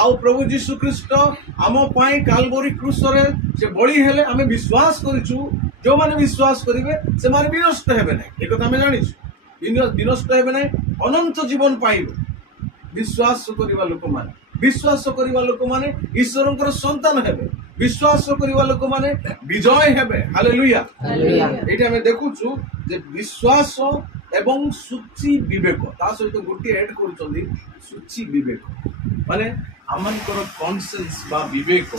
आउ प्रभु जीशु ख्रीस्ट आम पाई कालवरी क्रूसरे से बळी हेले आमे विश्वास करिछु जो माने विश्वास करिवे से माने विनष्ट हेबे नै एक कथा आमे जानिछु विनष्ट हेबे नै अनंत जीवन पाइबे विश्वास करिवा लोक माने ईश्वरंकर संतान हेबे विश्वास करिवा लोक माने विजय हेबे हालेलुया एटा आमे देखुछु जे विश्वास एवं सूची विवेक ता सहित गोटे ऐड करूछन्ती सूची विवेक माने आमनकर कॉन्सेंस बा विवेक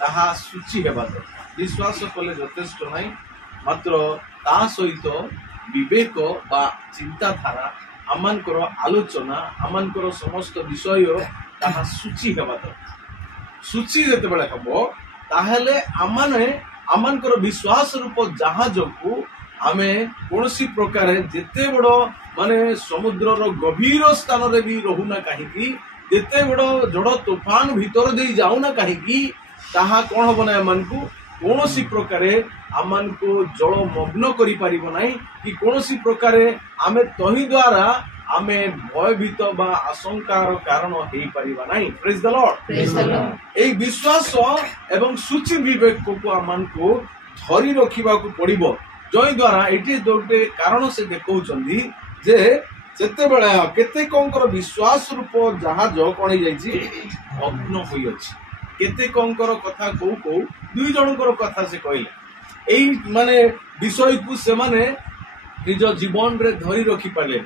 ताहा सूची हेबा विश्वास कले यथेष्ट नाही मात्र ता सहित विवेक बा चिंताधारा आमनकर आलोचना आमनकर समस्त विषय ताहा सूची हेबा सूची जेते बेले हबो ताहेले आमने आमनकर विश्वास रूप जहाज को आमे कोनसी प्रकार जेते बड़ो माने समुद्र रो गभीर स्थान रे भी रहुना काहेकि जेते बड़ो जड़ तूफान भीतर दे जाउना काहेकि ताहा कोन हबो ना मन को कोनसी प्रकार आमन को जल मग्न करि परिबो नाही कि कोनसी प्रकार आमे तही द्वारा आमे भयभीत बा आशंकार कारण हेई परिबा नाही प्रेज द लॉर्ड ए विश्वास एवं सूची विवेक को आमन को धरि रखिबा को पड़िबो जय द्वारा एटी दोटे कारण से देखौचंदी जे सेते बेला केते कोंकर विश्वास रूप जहाज कोन जाईची भग्न होई अछि केते कोंकर कथा को दुई जनकर कथा से कहले एई माने विषय को से माने निज जीवन रे धरि रखि पाले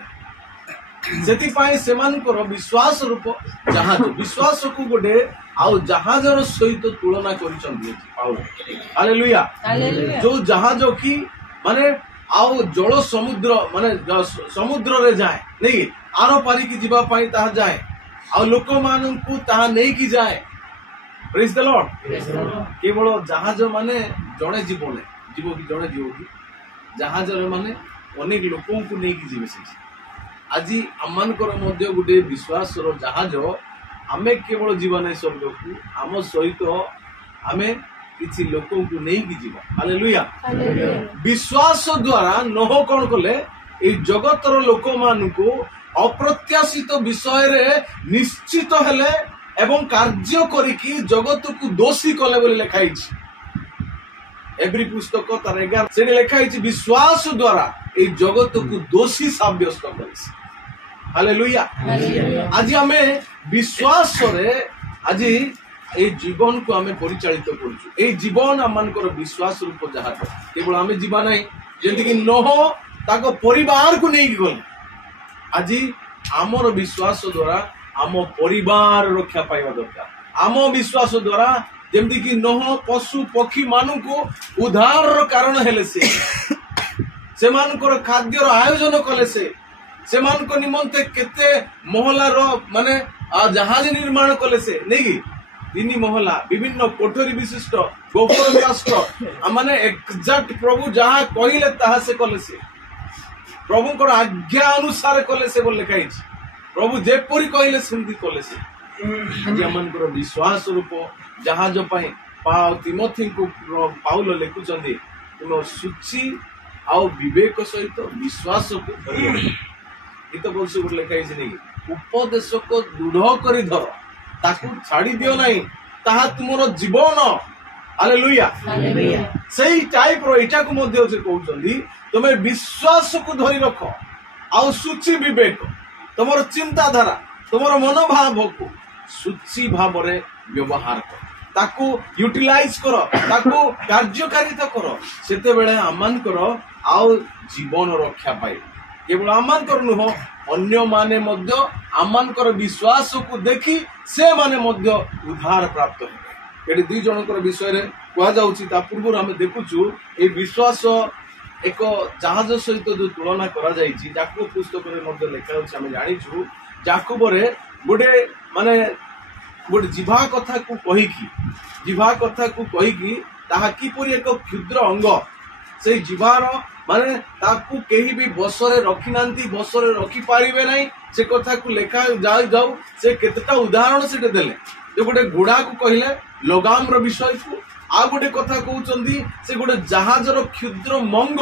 सेति पाए सेमानकर विश्वास रूप जहाज विश्वास को गोटे आउ जहाजर सहित तुलना करिसंदी पाउल हालेलुया जो जहाज की माने आउ जल समुद्र माने समुद्र रे जाए नहीं आरो पारी की जीवा पाई ताहा जाए आ लोक मानन को ताहा नहीं की जाए प्रेज द लॉर्ड केवल जहाज माने जणे जीवने जीव की जणे जीव की जहाज रे माने अनेक लोकों को नहीं की जीवे से आजी अम्मान कर मध्य गुटे विश्वास रो जहाज आमे केवल जीवन स्वर्ग को आम सहित आमे किछि लोकों को नहीं की जीवा हालेलुया विश्वास द्वारा नोह कोन कले ए जगतर लोक मान को अप्रत्याशित विषय रे निश्चित हेले एवं कार्य करिकि जगत को दोषी कले बोली लिखाई एवरी पुस्तक तार 11 से लिखाई विश्वास द्वारा ए जगत को दोषी साब्यस्त करिस हालेलुया आज हमें विश्वास रे आज ए जीवन को आमे परिचालित करछु ए जीवन आमनकर विश्वास रूप जहाज केवल आमे जीवा नाही जेंति कि नोह ताको परिवार को नहीं गल आज आमर विश्वास द्वारा आम परिवार रक्षा पाइबा दरकार आम विश्वास द्वारा जेंति कि नोह पशु पक्षी मानु को उद्धार कारण हेले से मानकर खाद्यर आयोजन कले से मान निमंते केते महला रो माने जहाज निर्माण कले से नहीं 3 महला विभिन्न कोठरी विशिष्ट गोबर राष्ट्र माने एक्जाक्ट प्रभु जहा कहिले ताहा से कले से प्रभु को आज्ञा अनुसार कले से बोल लिखाई प्रभु जेपरी कहिले सेमती कले से आज हमनकर विश्वास रूप जहाज पई तिमोथी को पाउल लिखुचंदी तुम सूची आउ विवेक सहित विश्वास को इत वर्ष को लिखाई नहीं उपदेश को दृढ़ करी धर ताकू छाड़ी दियो नहीं ताहा तुमरो जीवन हालेलुया सही टाइप रो एटा को मध्य से कहउचंदी तुमे विश्वास को धरि रखो आउ सूची विवेक तुमरो चिंता धारा तुमरो मनोभाव को सूची भाव रे व्यवहार कर ताकू यूटिलाइज करो ताकू कार्यकारिता करो सेते बेले आमान करो आउ जीवन रक्षा पाए केवल आमानकर नुह अन्य माने मध्य आमानकर विश्वास को देखी से माने मध्य उद्धार प्राप्त हेबे एडी 2 जनकर विषय रे कहा जाउची ता पूर्व हम देखुछु ए विश्वास एक जहाज सहित जो तुलना करा जाईची जाकूब पुस्तक रे मध्य लिखा होछि हम जानिछु जाकूब रे गोटे माने गोटे जीवा कथा को कही की ताहा किपरि एक क्षुद्र अंग से जीवार माने ताकू केही भी बसरे रखी नांती बसरे रखी पारिबे नहीं से कथा को लेखा जाऊ से केतटा उदाहरण से देले जे गोटे घोड़ा को कहिले लगाम रो विषय को आ गोटे कथा कहउचंदी से गोटे जहाज रो क्षुद्र मंग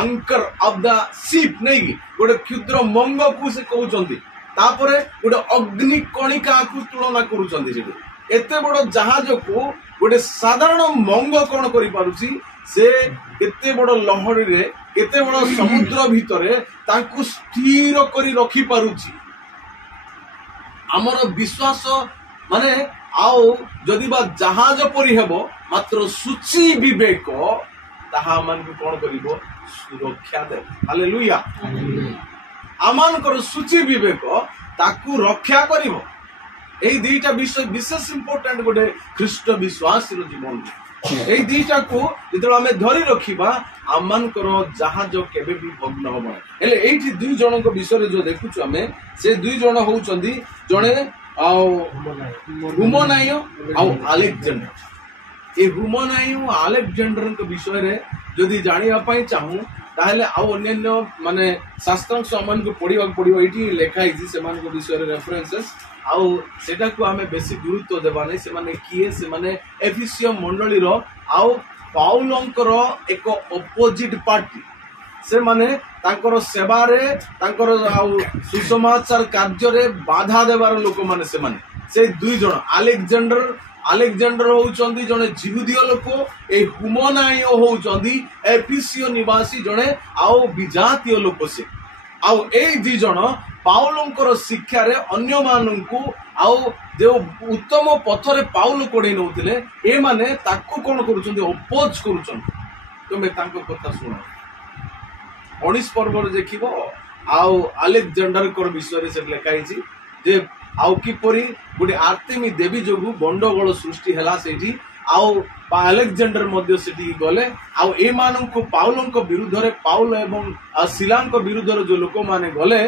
अंकर ऑफ द शिप नहीं गोटे क्षुद्र मंग को से कहउचंदी तापरे गोटे अग्नि कणिका को तुलना करुचंदी सेठी एते बड़ जहाज को गोटे साधारण मंग कौन करि पारुची से केते बड़ लहड़ी रे केते बड़ समुद्र भितरे तांकु स्थिर करी रखी पारुची आमर विश्वास माने आओ जदि बा जहाज परि हेबो मात्र सूची विवेक ताहा मन को कोन करिवो सुरक्षा दे हालेलुया आमान कर सूची विवेक ताकू रक्षा करिवो एई दुईटा विषय विशेष इंपोर्टेंट गोटे ख्रीष्ट विश्वासी रो जीवन एई दुईटा को जेतरा हमें धरि रखिबा आमान करो जहाज केबे भी भग्न होबो हेले एठी दुई जन को विषय जो देखुछु हमें से दुई जन होउचंदी जणे हुमनायो आ अलेक्जेंडर ए हुमनायो अलेक्जेंडर के विषय रे जदि जानिया पई चाहू ताहले आ अन्य माने शास्त्र समान को पढिबा पडिबो एठी लेखा हिजी समान को विषय रे रेफरेंसेस आउ सेटा को हमें बेसी गुरुत्व देबा नै से माने किए से माने एफिसियम मंडली रो आउ पाउलंकर एक अपोजिट पार्टी से माने तांकर सेवा रे तांकर आउ सुसमाचार कार्य रे बाधा देबार लोक माने से माने से दुई जण अलेक्जेंडर होउचंदी जने जिहुदीय लोक ए हुमनायो होउचंदी एफिसियो निवासी जने आउ विजातीय लोक से आउ ए दुई जण पाउलंकर शिक्षा रे अन्य माननकु आउ जो उत्तम पथरे पाउल कोडे नउतिले ए माने ताकू कोन करूचंदी अपोज करूचंदी तुमे तांको कथा सुनो 19 पर्व देखिबो आउ अलेक्जेंडर कोर विषय रे से लेखाइछि जे आउ किपरि गुडी आर्तेमी देवी जोगु गंडगोल सृष्टि हला सेठी आउ अलेक्जेंडर मध्य सेठी गले आउ ए माननकु पाउलंको विरुद्ध रे पाउल एवं सिलांको विरुद्ध रे जो लोक माने गले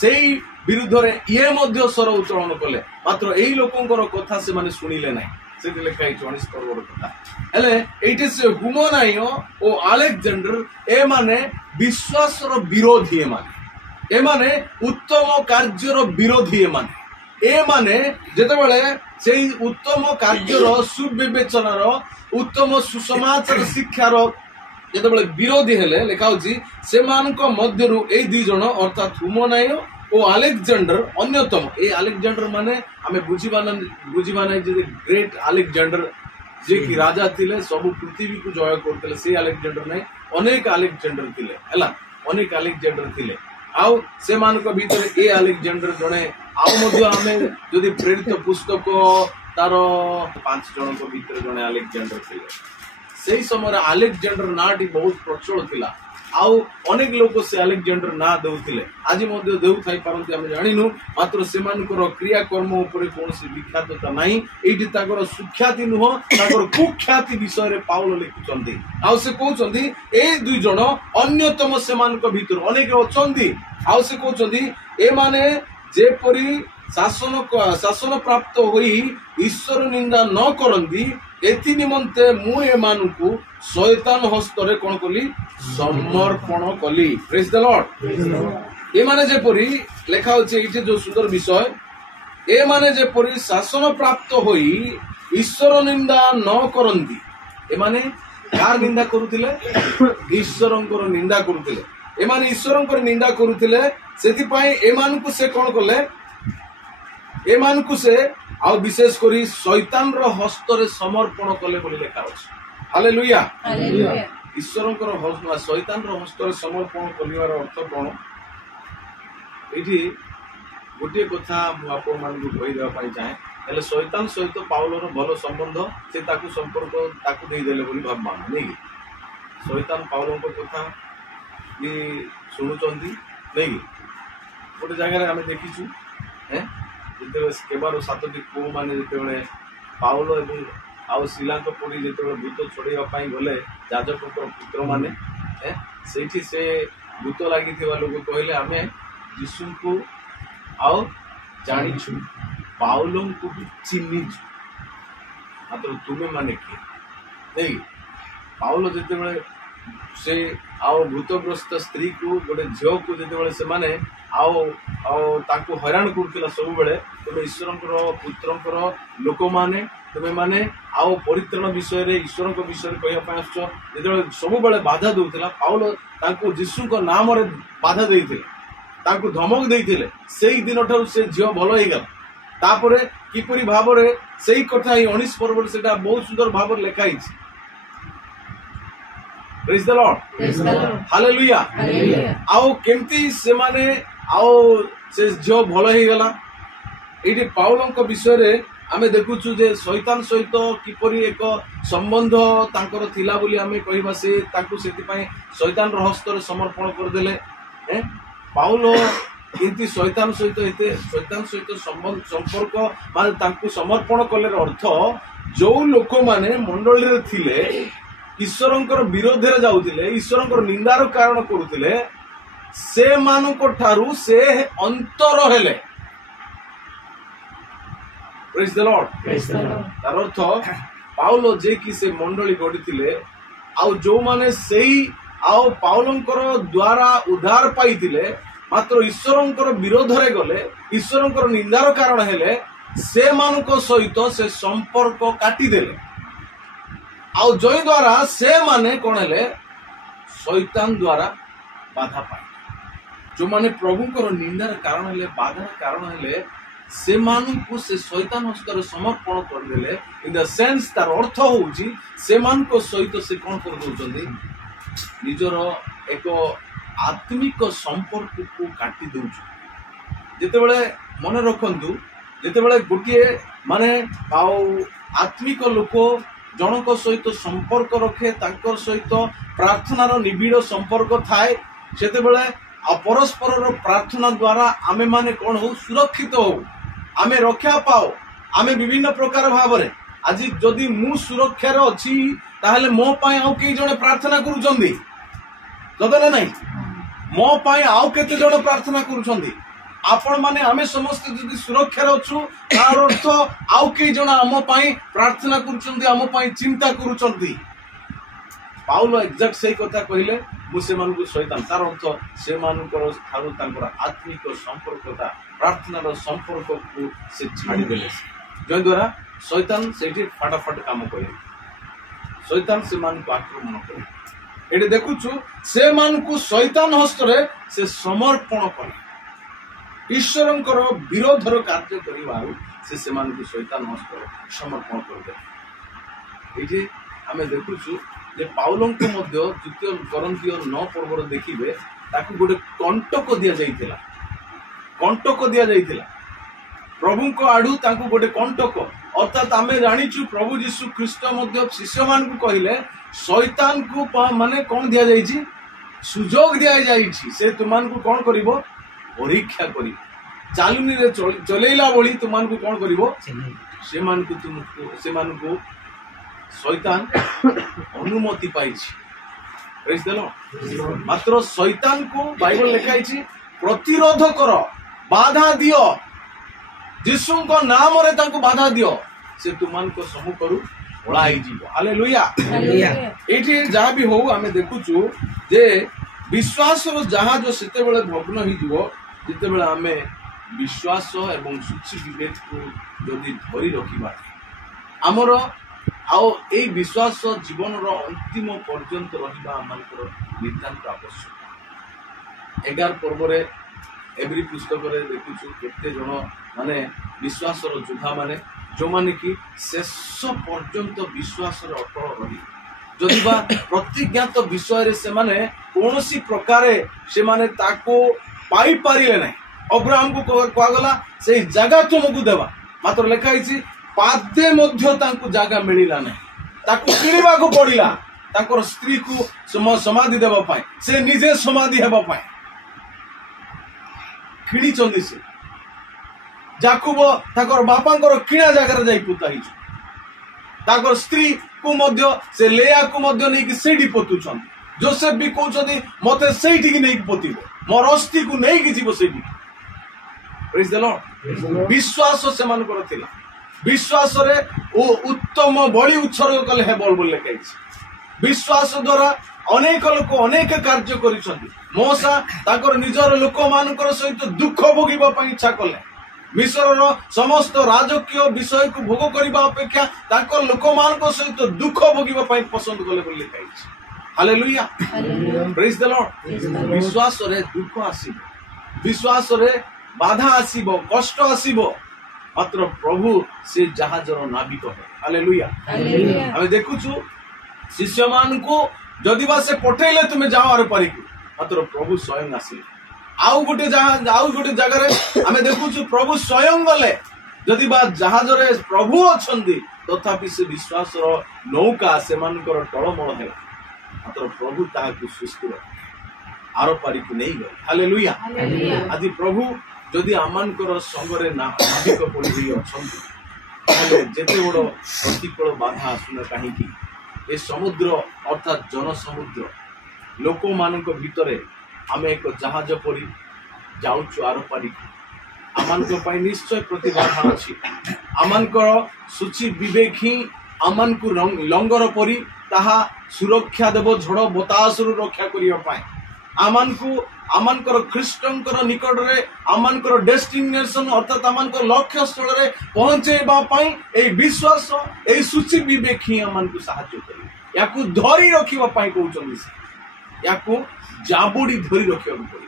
सेई विरुद्ध रे ये मध्य स्वर उच्चारण कले मात्र एई लोकंकर कथा से माने सुनिले नै से लेखाइ 24 पर्वर कथा हेले एटे से हुमनायो ओ अलेक्जेंडर ए माने विश्वास रो विरोधी ए माने उत्तम कार्य रो विरोधी ए माने जेते बेले सेई उत्तम कार्य रो सुविवेचना रो उत्तम सुसमाचार शिक्षा रो जेते बेले विरोधी हेले लेखाउची से मानको मध्यरु ए दुई जण अर्थात हुमनायो ओ अलेक्जेंडर अन्यतम ए अलेक्जेंडर माने हमें बुझिबा नै जे ग्रेट अलेक्जेंडर जे कि राजा थिले सब पृथ्वी को जय करथिले से अलेक्जेंडर नै अनेक अलेक्जेंडर थिले हला अनेक अलेक्जेंडर थिले आउ से मानको भीतर ए अलेक्जेंडर जणे आउ मध्य हमें जदि प्रेरित पुस्तक तार 5 जन को भीतर जणे अलेक्जेंडर थिले सेही समय अलेक्जेंडर नाटी बहुत प्रचल थिला आउ अनेक लोक से अलेक्जेंडर ना देउथिले आज मध्य देउ थाई परंतु हम जानिनु मात्र सेमानकर क्रियाकर्म ऊपर कोनसी विख्यातता नाही एठी ताकर सुख्याति नुह ताकर कुख्याति विषय रे पाउल लिखुचंदी आउ से कहउचंदी ए दुई जण अन्यतम सेमानक भीतर अनेक अचंदी आउ से कहउचंदी ए माने जे परी शासन प्राप्त होई ईश्वर निंदा न करंदी एति निमंते मु ए मानकु शैतान हस्तरे कोन कली समर्पण कली प्रेज द लॉर्ड ए माने जे परी लेखा होचे इथे जो सुंदर विषय ए माने जे परी शासन प्राप्त होई ईश्वर निंदा न करंदी ए माने कार निंदा करूतिले ईश्वरंकर निंदा करूतिले ए माने ईश्वरंकर निंदा करूतिले सेति पई ए मानकु से कोन करले ए मानकु से आ विशेष करी शैतान रो हस्त रे समर्पण कले बोली लेखा अछि हालेलुया हालेलुया ईश्वरंकर हस्त शैतान रो हस्त रे समर्पण कलिवार अर्थ कोन एठी गोटे कथा मु आपन मान को कहि देबा पई चाहे हेले शैतान सहित पाउल रो भलो संबंध से ताकू संपर्क ताकू दे देले बोली भाब मान नै शैतान पाउल को कथा ये सुनुचंदी नै गोटे जगह रे हम देखिछु हैं जेते केबारो सातटी पु माने जेते पाउल एवं आउ सिलांक पुरी जेते भूत छोड़िया पाई गले याजककर पुत्र माने सेठी से भूत लागिथिबा लोक कहले हमें यीशु को आउ जानिछु पाउलम को भी चिन्हिछु मात्र तुमे माने के नै पाउल जेते से आउ भूतग्रस्त स्त्री को गोटे झियो को जेते से माने आओ ताको हैरान करथिला सब बेले तबे ईश्वरंकर पुत्रंकर लोक माने तबे माने आओ परित्रण विषय रे ईश्वरंक विषय रे कहया पास जेते सब बेले बाधा दउथिला पाउल ताको यीशु को नाम रे बाधा देइथिला ତାଙ୍କୁ ଧମକ ଦେଇଥିଲେ ସେଇ ଦିନଠାରୁ ସେ ଝିଅ ଭଲ ହେଇଗଲା। ତାପରେ କିପରି ଭାବରେ ସେଇ କଥା ହିଁ 19 ପର୍ବରେ ସେଟା ବହୁତ ସୁନ୍ଦର ଭାବରେ ଲେଖା ହେଇଛି। Praise the Lord. Hallelujah. ଆଉ କେମିତି ସେମାନେ ଆଉ ସେ ଝିଅ ଭଲ ହେଇଗଲା। ଏଇଠି ପାଉଲଙ୍କ ବିଷୟରେ ଆମେ ଦେଖୁଛୁ ଯେ ଶୈତାନ ସହିତ କିପରି ଏକ ସମ୍ବନ୍ଧ ତାଙ୍କର ଥିଲା ବୋଲି ଆମେ କହିବା। ସେ ତାଙ୍କୁ ସେଥିପାଇଁ ଶୈତାନର ହସ୍ତରେ ସମର୍ପଣ କରିଦେଲେ। ପାଉଲ କିନ୍ତୁ ଶୈତାନ ସହିତ ସମ୍ପର୍କ ମାନେ ତାଙ୍କୁ ସମର୍ପଣ କଲେ ଅର୍ଥ ଯୋଉ ଲୋକମାନେ ମଣ୍ଡଳୀରେ ଥିଲେ ଈଶ୍ୱରଙ୍କର ବିରୋଧରେ ଯାଉଥିଲେ, ଈଶ୍ୱରଙ୍କର ନିନ୍ଦାର କାରଣ କରୁଥିଲେ, ସେମାନଙ୍କ ଠାରୁ ସେ ଅନ୍ତର ହେଲେ। Praise the Lord. ତାର ଅର୍ଥ ପାଉଲ ଯେ କି ସେ ମଣ୍ଡଳୀ ଗଢିଥିଲେ ଆଉ ଯୋଉମାନେ ସେଇ ଆଉ ପାଉଲଙ୍କର ଦ୍ଵାରା ଉଦ୍ଧାର ପାଇଥିଲେ ମାତ୍ର ଈଶ୍ୱରଙ୍କର ବିରୋଧରେ ଗଲେ, ଈଶ୍ୱରଙ୍କର ନିନ୍ଦାର କାରଣ ହେଲେ, ସେମାନଙ୍କ ସହିତ ସେ ସମ୍ପର୍କ କାଟିଦେଲେ। ଆଉ ଯଇ ଦ୍ୱାରା ସେମାନେ କଣ ହେଲେ ଶୈତାନ ଦ୍ୱାରା ବାଧା ପାଇଲେ। ଯୋଉମାନେ ପ୍ରଭୁଙ୍କର ନିନ୍ଦାର କାରଣ ହେଲେ, ବାଧାର କାରଣ ହେଲେ, ସେମାନଙ୍କୁ ସେ ଶୈତାନ ହସ୍ତରେ ସମର୍ପଣ କରିଦେଲେ। ଇନ୍ ଦ ସେନ୍ସ ତାର ଅର୍ଥ ହଉଛି ସେମାନଙ୍କ ସହିତ ସେ କଣ କରିଦଉଛନ୍ତି, ନିଜର ଏକ ଆତ୍ମିକ ସମ୍ପର୍କକୁ କାଟି ଦଉଛନ୍ତି। ଯେତେବେଳେ ମନେ ରଖନ୍ତୁ, ଯେତେବେଳେ ଗୋଟିଏ ମାନେ ଆଉ ଆତ୍ମିକ ଲୋକ ଜଣଙ୍କ ସହିତ ସମ୍ପର୍କ ରଖେ, ତାଙ୍କ ସହିତ ପ୍ରାର୍ଥନାର ନିବିଡ଼ ସମ୍ପର୍କ ଥାଏ, ସେତେବେଳେ ଆଉ ପରସ୍ପରର ପ୍ରାର୍ଥନା ଦ୍ୱାରା ଆମେ ମାନେ କଣ ହଉ, ସୁରକ୍ଷିତ ହଉ, ଆମେ ରକ୍ଷା ପାଉ। ଆମେ ବିଭିନ୍ନ ପ୍ରକାର ଭାବରେ ଆଜି ଯଦି ମୁଁ ସୁରକ୍ଷାରେ ଅଛି ତାହେଲେ ମୋ ପାଇଁ ଆଉ କେହି ଜଣେ ପ୍ରାର୍ଥନା କରୁଛନ୍ତି, ସତ ନା ନାଇଁ? ମୋ ପାଇଁ ଆଉ କେତେ ଜଣ ପ୍ରାର୍ଥନା କରୁଛନ୍ତି। ଆପଣ ମାନେ ଆମେ ସମସ୍ତେ ଯଦି ସୁରକ୍ଷାରେ ଅଛୁ ତାର ଅର୍ଥ ଆଉ କେହି ଜଣ ଆମ ପାଇଁ ପ୍ରାର୍ଥନା କରୁଛନ୍ତି, ଆମ ପାଇଁ ଚିନ୍ତା କରୁଛନ୍ତି। ପାଉଲ ଏକ୍ଜାକ୍ଟ ସେଇ କଥା କହିଲେ, ମୁଁ ସେମାନଙ୍କୁ ଶୈତାନ, ତାର ଅର୍ଥ ସେମାନଙ୍କର ଠାରୁ ତାଙ୍କର ଆତ୍ମିକ ସମ୍ପର୍କତା, ପ୍ରାର୍ଥନାର ସମ୍ପର୍କକୁ ସେ ଛାଡ଼ିଦେଲେ, ଯଦ୍ୱାରା ଶୈତାନ ସେଇଠି ଫାଟାଫାଟ କାମ କରେ, ଶୈତାନ ସେମାନଙ୍କୁ ଆକ୍ରମଣ କରେ। ଏଠି ଦେଖୁଛୁ ସେମାନଙ୍କୁ ଶୈତାନ ହସ୍ତରେ ସେ ସମର୍ପଣ କଲେ। ଈଶ୍ୱରଙ୍କର ବିରୋଧର କାର୍ଯ୍ୟ କରିବାରୁ ସେ ସେମାନଙ୍କୁ ଶୈତାନ ହସ୍ତରେ ସମର୍ପଣ କରିଦେଲେ। ଏଇଠି ଆମେ ଦେଖୁଛୁ ଯେ ପାଉଲଙ୍କୁ ମଧ୍ୟ 2 କରନ୍ଥୀୟ 9 ପର୍ବରେ ଦେଖିବେ, ତାକୁ ଗୋଟେ କଣ୍ଟକ ଦିଆଯାଇଥିଲା। କଣ୍ଟକ ଦିଆଯାଇଥିଲା ପ୍ରଭୁଙ୍କ ଆଡୁ, ତାଙ୍କୁ ଗୋଟେ କଣ୍ଟକ। ଅର୍ଥାତ୍ ଆମେ ଜାଣିଛୁ ପ୍ରଭୁ ଯୀଶୁ ଖ୍ରୀଷ୍ଟ ମଧ୍ୟ ଶିଷ୍ୟମାନଙ୍କୁ କହିଲେ ଶୈତାନକୁ ମାନେ କଣ ଦିଆଯାଇଛି, ସୁଯୋଗ ଦିଆଯାଇଛି, ସେ ତୁମମାନଙ୍କୁ କଣ କରିବ, ପରୀକ୍ଷା କରିବ, ଚାଲୁନିରେ ଚଲେଇଲା ଭଳି ତୁମମାନଙ୍କୁ କଣ କରିବ, ସେମାନଙ୍କୁ ଶୈତାନ ଅନୁମତି ପାଇଛି। ମାତ୍ର ଶୈତାନକୁ ବାଇବଲ ଲେଖା ହେଇଛି ପ୍ରତିରୋଧ କର, ବାଧା ଦିଅ, ଯୀଶୁଙ୍କ ନାମରେ ତାଙ୍କୁ ବାଧା ଦିଅ, ସେ ତୁମମାନଙ୍କ ସମ୍ମୁଖରୁ ଓଳା ହେଇଯିବ। ହାଲେଲୁୟା। ଏଇଠି ଯାହା ବି ହଉ ଆମେ ଦେଖୁଛୁ ଯେ ବିଶ୍ୱାସର ଜାହାଜ ସେତେବେଳେ ଭଗ୍ନ ହେଇଯିବ ଯେତେବେଳେ ଆମେ ବିଶ୍ୱାସ ଏବଂ ସୂଚି ବିବେକକୁ ଯଦି ଧରି ରଖିବା, ଆମର ଆଉ ଏଇ ବିଶ୍ୱାସ ଜୀବନର ଅନ୍ତିମ ପର୍ଯ୍ୟନ୍ତ ରହିବା ଆମମାନଙ୍କର ନିତାନ୍ତ ଆବଶ୍ୟକ। 11 ପର୍ବରେ ଏଭ୍ରି ପୁସ୍ତକରେ ଦେଖୁଛୁ କେତେ ଜଣ ମାନେ ବିଶ୍ୱାସର ଯୋଦ୍ଧା ମାନେ, ଯୋଉମାନେ କି ଶେଷ ପର୍ଯ୍ୟନ୍ତ ବିଶ୍ୱାସରେ ଅଟଳ ରହି, ଯଦି ବା ପ୍ରତିଜ୍ଞାତ ବିଷୟରେ ସେମାନେ କୌଣସି ପ୍ରକାରେ ସେମାନେ ତାକୁ ପାଇପାରିଲେ ନାହିଁ। ଅବ୍ରାହମକୁ କୁହାଗଲା ସେଇ ଜାଗା ତୁମକୁ ଦେବା, ମାତ୍ର ଲେଖା ହେଇଛି ପାଦେ ମଧ୍ୟ ତାଙ୍କୁ ଜାଗା ମିଳିଲା ନାହିଁ, ତାକୁ କିଣିବାକୁ ପଡିଲା ତାଙ୍କର ସ୍ତ୍ରୀକୁ ସମାଧି ଦେବା ପାଇଁ, ସେ ନିଜେ ସମାଧି ହେବା ପାଇଁ କିଣିଛନ୍ତି। ସେ ଯାକୁବ ତାଙ୍କର ବାପାଙ୍କର କିଣା ଜାଗାରେ ଯାଇ ପୋତା ହେଇଛି, ତାଙ୍କର ସ୍ତ୍ରୀକୁ ମଧ୍ୟ ସେ ଲେୟାକୁ ମଧ୍ୟ ନେଇକି ସେଇଠି ପୋତୁଛନ୍ତି। ଯୋସେଫ ବି କହୁଛନ୍ତି ମତେ ସେଇଠିକି ନେଇକି ପୋତିବ, ମୋର ଅସ୍ଥିକୁ ନେଇକି ଯିବ ସେଇଠିକି। ପ୍ରେଜ୍ ଦ ଲର୍ଡ। ବିଶ୍ୱାସ ସେମାନଙ୍କର ଥିଲା, ବିଶ୍ୱାସରେ ଉତ୍ତମ ବଳି ଉତ୍ସର୍ଗ କଲେ ହେବ ବୋଲି ଲେଖା ହେଇଛି। ବିଶ୍ୱାସ ଦ୍ୱାରା ଅନେକ ଲୋକ ଅନେକ କାର୍ଯ୍ୟ କରିଛନ୍ତି। ମୋଶା ତାଙ୍କର ନିଜର ଲୋକମାନଙ୍କର ସହିତ ଦୁଃଖ ଭୋଗିବା ପାଇଁ ଇଚ୍ଛା କଲେ, ମିଶ୍ରର ସମସ୍ତ ରାଜକୀୟ ବିଷୟକୁ ଭୋଗ କରିବା ଅପେକ୍ଷା ତାଙ୍କ ଲୋକମାନଙ୍କ ସହିତ ଦୁଃଖ ଭୋଗିବା ପାଇଁ ପସନ୍ଦ କଲେ ବୋଲି ଲେଖା ହେଇଛି। ହାଲେଲୁୟା, ପ୍ରେଜ୍ ଦ ଲର୍ଡ। ବିଶ୍ୱାସରେ ଦୁଃଖ ଆସିବ, विश्वास रे बाधा आसीबो कष्ट आसीबो मात्र प्रभु से जहाजर नाविक है हालेलुया आमे देखुछु शिष्य मान को जदि बा से पठेले तुमे जाओ आर परिकु मात्र प्रभु स्वयं आसी आउ गोटे जगह रे आमे देखुछु प्रभु स्वयं गले जदि बा जहाज रे प्रभु अछंदी तथापि से विश्वास रो नौका से मानकर टळमळ है मात्र प्रभु ताहाकु सुस्थिर आरो परिकु नहीं गए हालेलुया आदि प्रभु जदि आमानकर संगरे नाविक पड़ी अछंदी ताले जेते बड़ प्रतिकूल बाधा आसुना काहे की ए समुद्र अर्थात जन समुद्र लोक मानक भितरे आमे एक जहाज परी जाउछु आरो पारी आमानक पई निश्चय प्रतिबाधा अछि आमानकर सूची विवेक ही आमानकु लंगर परी ताहा सुरक्षा देव झड़ बतासरु रक्षा करिया पाए आमानकर ख्रीष्टंकर निकट रे आमानकर डेस्टिनेशन अर्थात आमानकर लक्ष्य स्थल रे पहुंचेबा पाई ए विश्वास ए सूची विवेक ही आमानकु सहायता करी याकु धरी रखिबा पाई कहउछन याकु जाबुडी धरी रखिबा पड़ी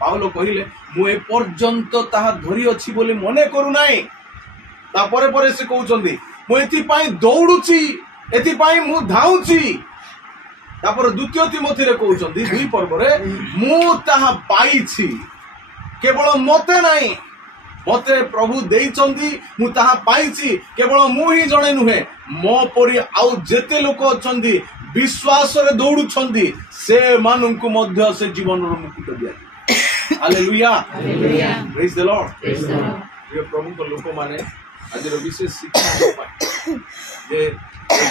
पाउलो कहिले मु ए पर्यंत ताहा धरी अछि बोली मने करू नाही ता परे से कहउछन्दी मु एथि पाई दौडुची एथि पाई मु धाउची तापर द्वितीय तिमोथी रे कहउछन्दी 2 पर्व रे मु ताहा पाइछि केवल मते नाही मते प्रभु देइछन्दी मु ताहा पाइछि केवल मु ही जणे नुहे मो परी आउ जेते लोक अछन्दी विश्वास रे दौडुछन्दी से माननकु मध्य से जीवन रो मुकुट दिया हालेलुया प्रेज द लॉर्ड ये प्रभु को लोक माने आज रो विशेष शिक्षा पाए जे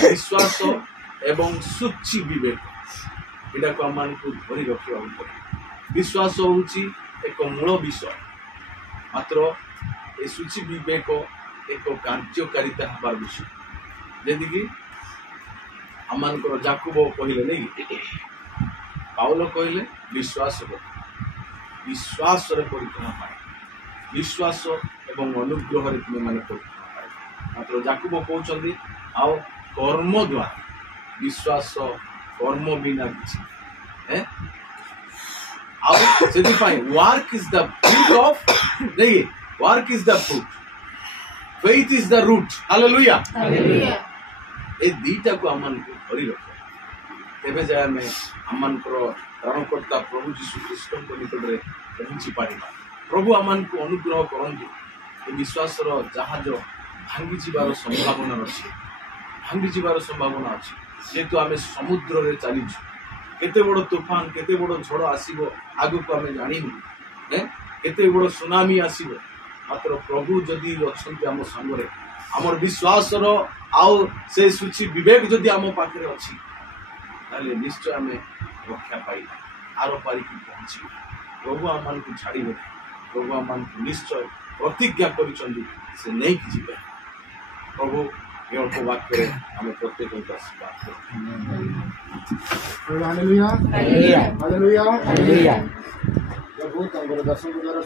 विश्वास एवं सूची विवेक एटा को मान को धरि रखिबा पड़े विश्वास होउची एक मूल विषय मात्र ए सूची विवेक एक कार्यकारिता हबार विषय जेदि कि आमानकर जाकुब कहले नहीं पाउलो कहले विश्वास रे परिपूर्ण पाए विश्वास एवं अनुग्रह रे तुम माने परिपूर्ण पाए मात्र जाकुब कहउछन्दी आउ कर्म द्वारा विश्वास कर्म बिना किछि है आउ सेति पाए work is the fruit of नहीं work is the fruit faith is the root hallelujah ए दीटा को अमन को धरी रख तेबे जाय में अमन को रणकर्ता प्रभु यीशु ख्रीष्ट को निकट रे पहुंची पारिबा प्रभु अमन को अनुग्रह करंतु ए विश्वास रो जहाज भांगी जिबार संभावना अछि जेतु आमे समुद्र रे चली केते बड़ तूफान केते बड़ झड़ आसीबो आगु को आमे जानिनु ने केते बड़ सुनामी आसीबो मात्र प्रभु जदि अछंती हम संगरे हमर विश्वास रो आउ से सूची विवेक जदि हम पाखरे अछि ताले निश्चय हमें रक्षा पाई आरो पारी की पहुंची प्रभु आमान को छाड़ी दे प्रभु आमान को निश्चय प्रतिज्ञा करिसंदी से नहीं किजिबे प्रभु ये को वाक्य हमें प्रत्येक को आशीर्वाद दे हालेलुया हालेलुया हालेलुया प्रभु तंगर दर्शन द्वारा